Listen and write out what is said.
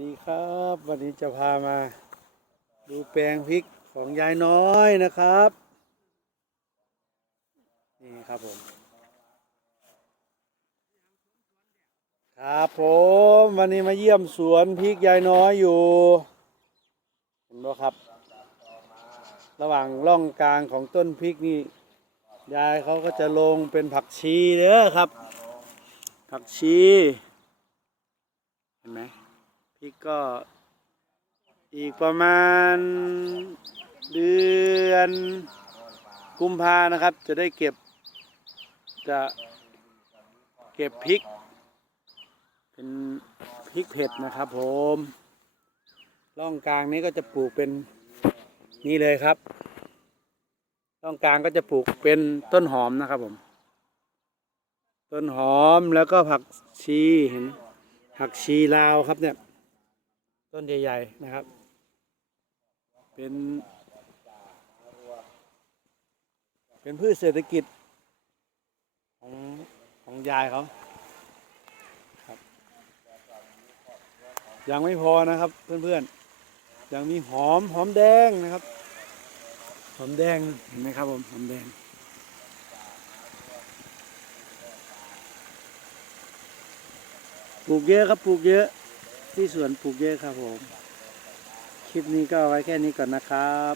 สวัสดีครับวันนี้จะพามาดูแปลงพริกของยายน้อยนะครับ นี่ครับผม ครับผมวันนี้มาเยี่ยมสวนพริกยายน้อยอยู่เห็นไหมครับ ระหว่างร่องกลางของต้นพริกนี่ยายเขาก็จะลงเป็นผักชีเด้อครับ ผักชี เห็นไหม พริกก็อีกประมาณเดือนกุมภานะครับ จะได้เก็บ จะเก็บพริก เป็นพริกเผ็ดนะครับ ผมร่องกลางนี้ก็จะปลูกเป็นนี่เลยครับร่องกลางก็จะปลูกเป็นต้นหอมนะครับผม ต้นหอมแล้วก็ผักชีเห็นผักชีลาวครับเนี่ย ต้นใหญ่ ๆ นะครับ เป็น เป็นพืชเศรษฐกิจ ของของยายเขาครับ ยังไม่พอนะครับเพื่อนๆ ยังมีหอมหอมแดงนะครับ หอมแดงเห็นไหมครับผมหอมแดงปลูกเยอะครับปลูกเยอะ ที่สวนปลูกเยอะครับผม คลิปนี้ก็ไว้แค่นี้ก่อนนะครับ